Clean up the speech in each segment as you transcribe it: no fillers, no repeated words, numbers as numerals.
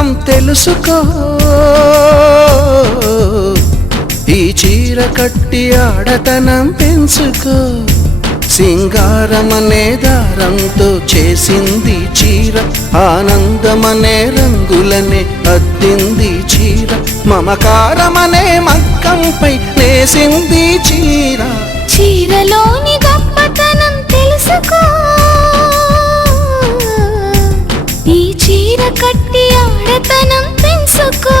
గొప్పతనం తెలుసుకో, ఈ చీర కట్టి ఆడతనం పెంచుకో. సింగారమనే దారంతో చేసింది చీర, ఆనందమనే రంగులనే అద్దింది చీర, మమకారమనే మగ్గంపై నేసింది చీర. చీరలోని గొప్పతనం తెలుసుకో, ఈ చీర కట్టి ఆడతనం పెంచుకో.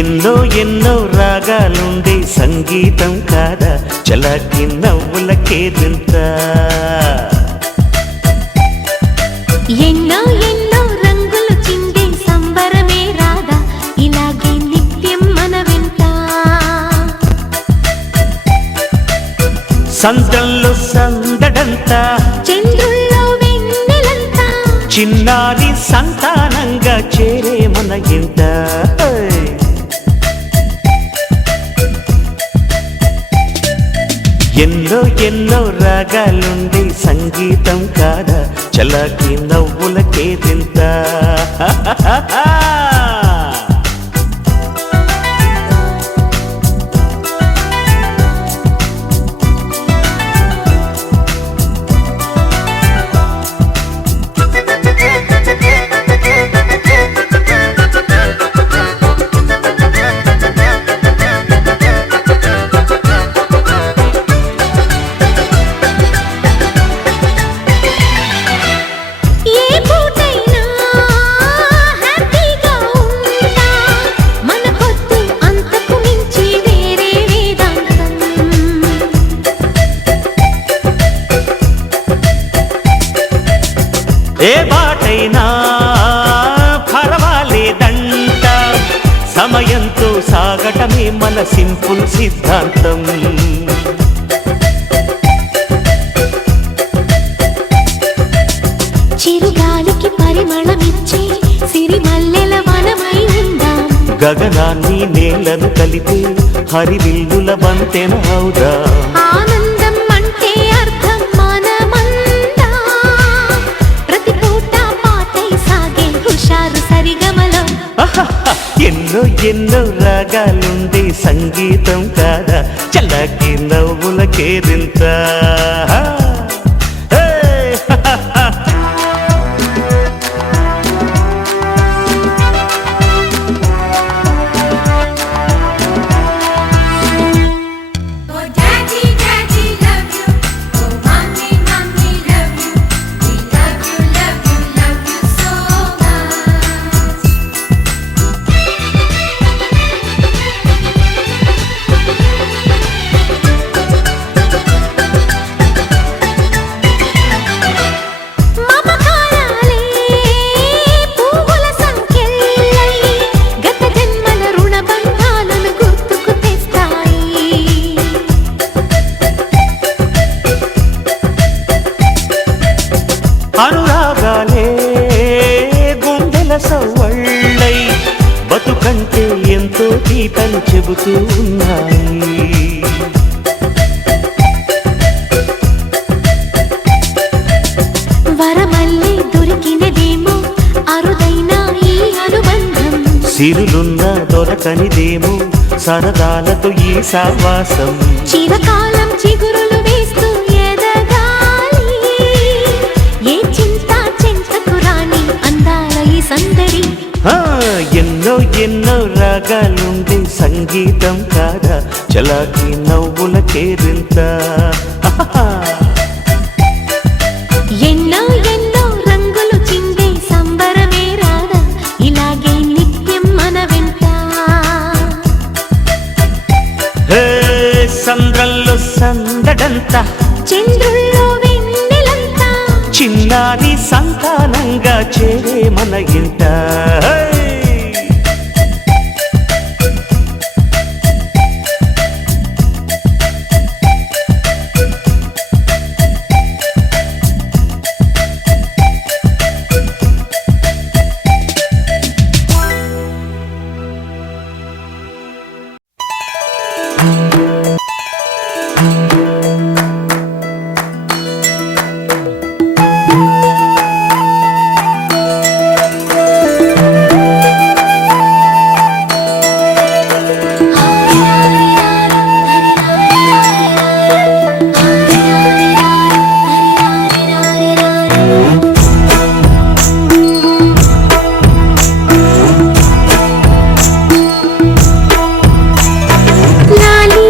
ఎన్నో ఎన్నో రాగాలుండే సంగీతం కాదా చలాకి నవ్వులకేదింత. ఎన్నో ఎన్నో రంగులు చిందే సంబరమే రాదా ఇలాగే నిత్యం మన వెంట. సందల్లో సందడంతా చంద్రుల్లో వెన్నెలంతా చిన్నారి సంతానంగా చేరే మన ఇంట. ఎన్నో ఎన్నో రాగాలుండే సంగీతం కాదా చలాకి నవ్వులకేదింత. ఏ బాటైనా పర్వాలేదంట, సమయంతో సాగటమే మన సింపుల్ సిద్ధాంతం. చిరుగాలికి పరిమళమిచ్చే సిరిమల్లెల వనమై ఉందాం, గగనాన్ని నేలను కలిపే హరివిల్లుల వంతెన అవుదాం. ఆనందం అంటే అర్థం మనమందా, ప్రతి పూట పాటై సాగే హుషారు సరిగమలో. ఎన్నో ఎన్నో రాగాలుండే సంగీతం కాదా చల్లకి నవ్వులకేదింత. అనురాగాలే గుండెల సవ్వళ్ళై బతుకంటే ఎంతో తీపని చెబుతూ ఉన్నాయి. వరమల్లే దొరికినదేమో అరుదైన ఈ అనుబంధం, సిరులున్న దొరకనిదేమో సరదాలతో ఈ సావాసం. చిరకాలం చిగురులు వేస్తూ ఎదగాలి, ఏ చింత చెంతకు రాని అందాల ఈ సందడి. ఎన్నో ఎన్నో రాగాలుండే సంగీతం కాదా చలాకి నవ్వుల కేరింత ఎన్నో ఎన్నో రంగులు చిందే సంబరమే రాదా ఇలాగే నిత్యం మన వెంట హే సంద్రంలో సందడంతా చంద్రుల్లో వెన్నెలంతా చిన్నారి సంతానంగా చేరే మన ఇంట లాలీ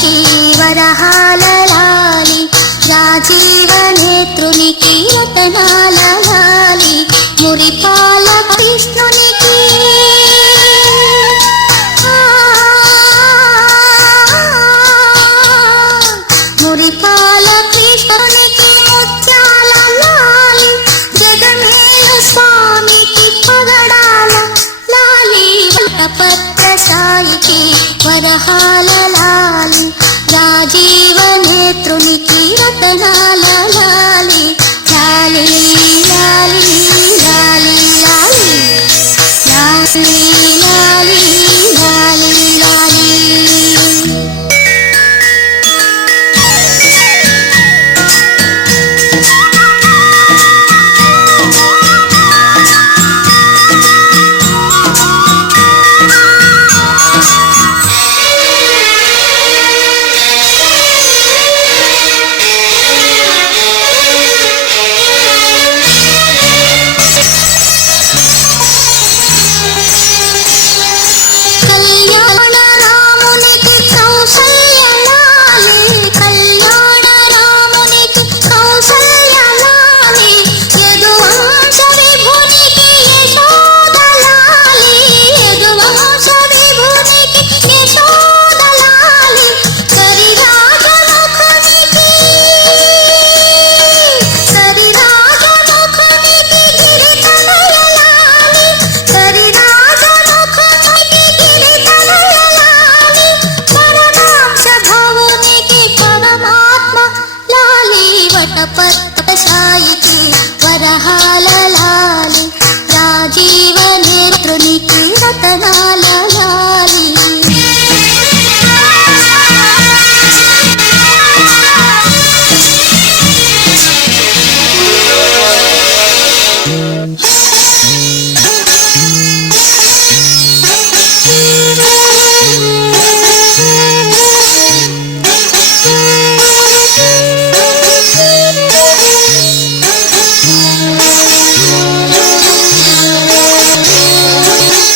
సాయికి వరహాల లాలి రాజీవ నేత్రునికి రతనాల లాలి మురిపాల కృష్ణునికి మురిపాల కృష్ణునికి ముత్యాల లాలి జగమేలు స్వామికి పగడాల లాలి వటపత్ర సాయికి వరహాల లాలి రాజీవ నేత్రునికి రతనాల లాలి లాలి లాలి లాలి లాలి లాలి లాలి లాలి లాలి కళ్యాణ రామునికి కౌసల్య లాలి కళ్యాణ రామునికి కౌసల్య లాలి యదువంశ విభునికి యశోద లాలి యదువంశ విభునికి యశోద లాలి సరిరాజముఖునికి గిరితనయ లాలి సరిరాజముఖునికి గిరితనయ లాలి పరమాంశ భవునికి పరమాత్మ లాలి వటపత్ర సాయికి వరహాల లాలి రాజీవ నేత్రునికి రతనాల లాలి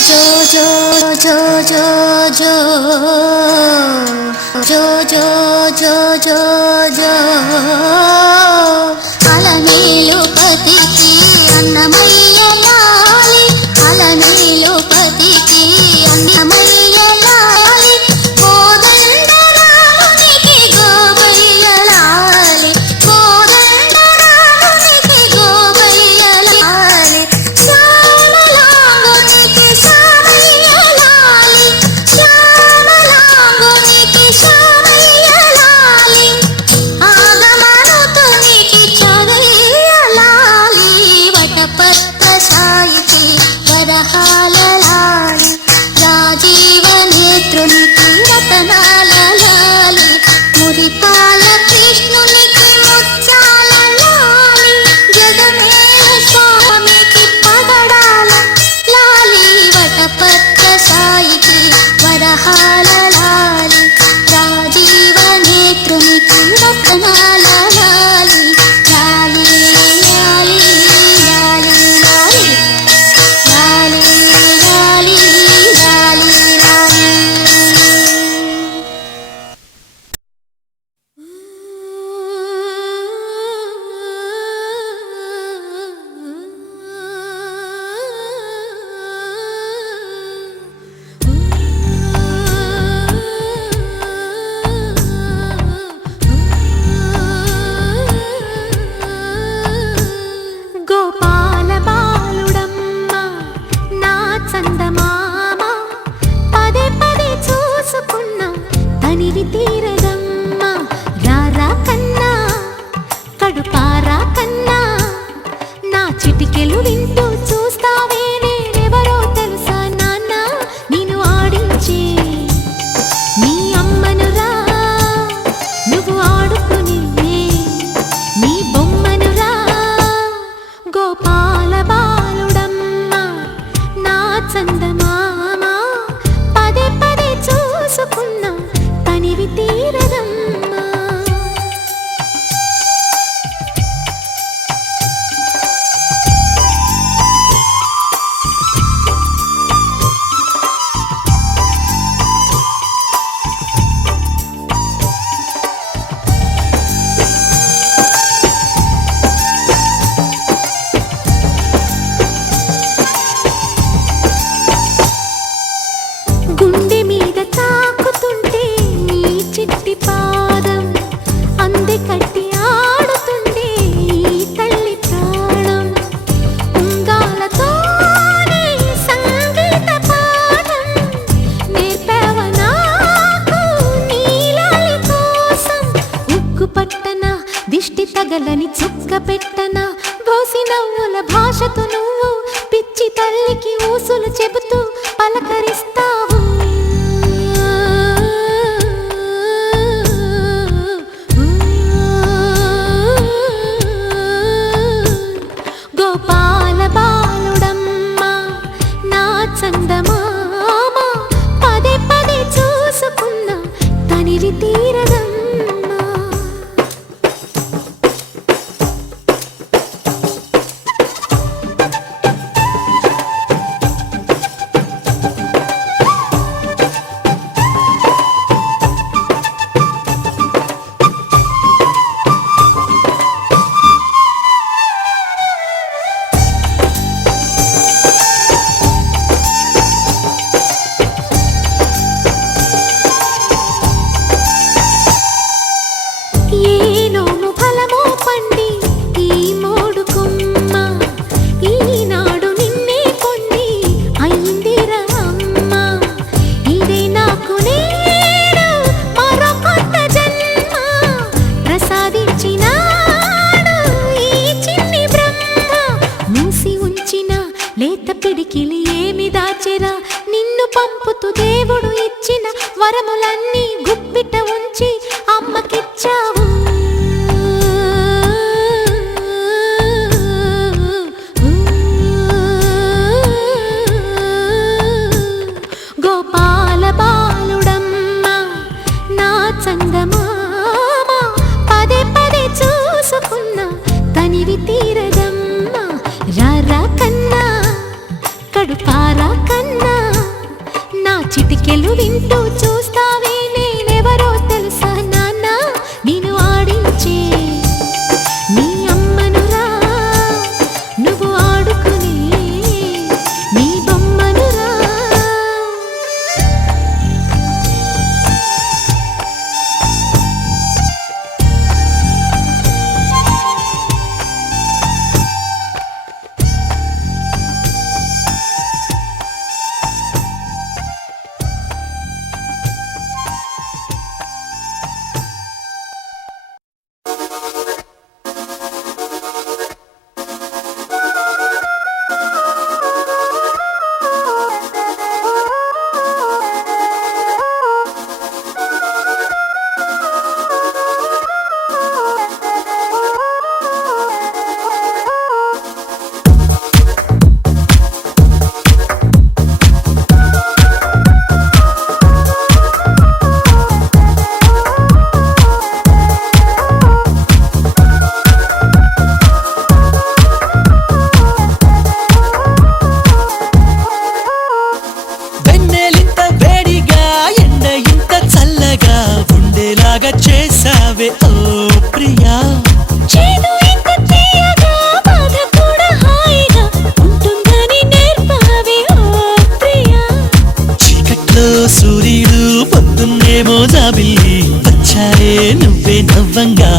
జో జో జో జో జో జో జో జో జో అలమేలు పతికి అన్నమయ్య లాలి అలమేలు పతికి అన్నమయ్య లాలి కోదండ రామునికి గోపయ్య లాలి కోదండ రామునికి గోపయ్య లాలి శ్యామలాంగునికి శ్యామయ్య లాలి శ్యామలాంగునికి శ్యామయ్య లాలి ఆగమనుతునికి చదయ్య లాలి వటపత్ర సాయికి వరహాల లాలి రాజీవ నేత్రునికి రతనాల లాలి మురిపాల కృష్ణునికి ముత్యాల లాలి జగమేలు స్వామికి పగడాల లాలి వటపత్ర సాయికి వరహాల లాలి రాజీవ నేత్రునికి రతనాల లాలి లాలి లాలి లాలి లాలి తగలని చుక్క పెట్టనా బోసి నవ్వుల భాషతో నువ్వు పిచ్చి తల్లికి ఊసులు చెబుతూ పలకరిస్తావు గోపాల బాలుడమ్మా నా చందమామ పదే పదే చూసుకున్నా తనివి తీరదమ్మా లేత పిడికిలి ఏమి దాచెరా నిన్ను పంపుతూ దేవుడు ఇచ్చిన వరములన్నీ గుప్పిట ఉంచి అమ్మకిచ్చావు గోపాల బాలుడమ్మా నా చందమామ పదే పదే చూసుకున్నా తనివి తీరదమ్మా రారా కన్నా కడుపారా కన్నా నా చిటికెలు వింటూ చూస్తావే నేనెవరో తెలుసా నాన్న నేను ఆడించే నీ అమ్మనురా నువ్వు ఆడుకునే నీ బొమ్మనురా చేసావే ఓ ప్రియా చేదు ఇంత తీయగా బాధ కూడా హాయిగా ఉంటుందని నేర్పావే ఓ ప్రియా చీకట్లో సూర్యుడు పొద్దున్నేమో జాబిల్లి వచ్చారే నువ్వే నవ్వంగా